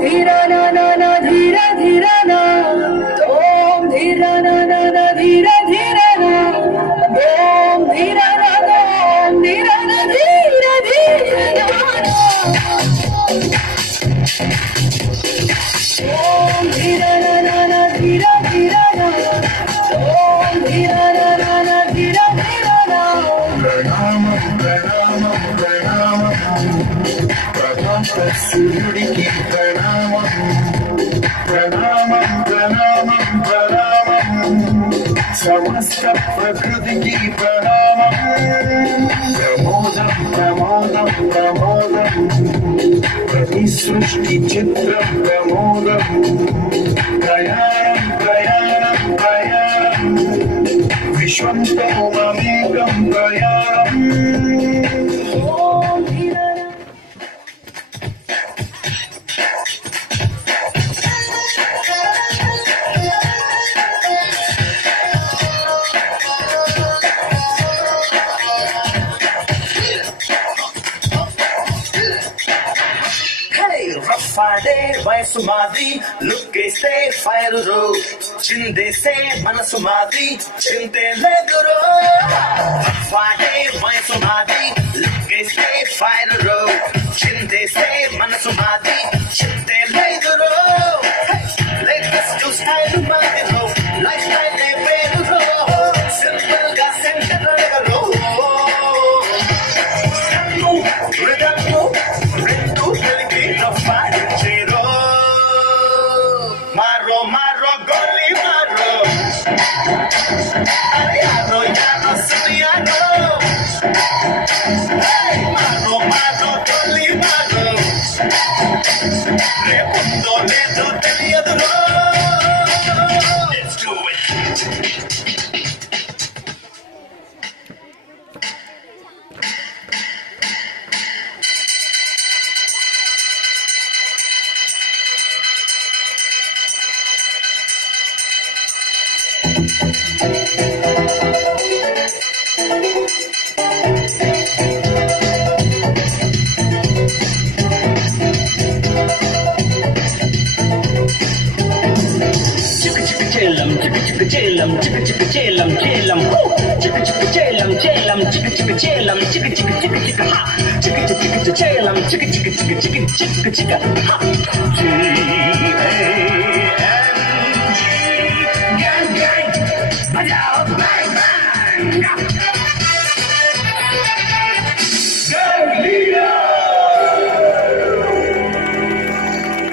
धीरा ना ना ना धीरा धीरा ना तोम धीरा ना ना ना धीरा धीरा ना तोम धीरा ना तोम धीरा ना धीरा धीरा ना तोम धीरा ना ना ना धीरा धीरा ना तोम धीरा ना ना ना धीरा धीरा ना प्रणामं प्रणामं प्रणामं प्रथम सूर्युडिकी प्रणामं प्रणामं प्रणामं प्रणामं समस्त प्रकृतिकी प्रणामं प्रमोदं प्रमोदं प्रमोदं प्रतिसृष्टि चित्रं प्रमोदं प्रयाणं प्रयाणं प्रयाणं विश्वं तममेकं प्रयाणम् రఫాడే వయసు మాది లుక్కేస్తే ఫైర్ రో చిందేస్తే మనసు మాది చింతే లేదురో రఫాడే వయసు మాది లుక్కేస్తే ఫైర్ రో చిందేస్తే మనసు మాది చింతే లేదురో లేటెస్ట్ స్టైల్ మాది రో లైఫ్ స్టైల్ పేరు రో సింపుల్ గా సెంటర్ రో రిదమ్ము రెండు కలిపి రఫాడించేరో మారో మారో గోలీ మారో అరే యారో యారో సునియారో మారో మారో గోలీ మారో రేపుందో లేదో తెలియదురో Let's do it. Chillam, chillam, chillam, chillam, chicka chicka chillam, chillam, chicka chicka chillam, chicka chicka chicka chicka ha, chicka chicka chillam, chicka chicka chicka chicka chicka chicka ha,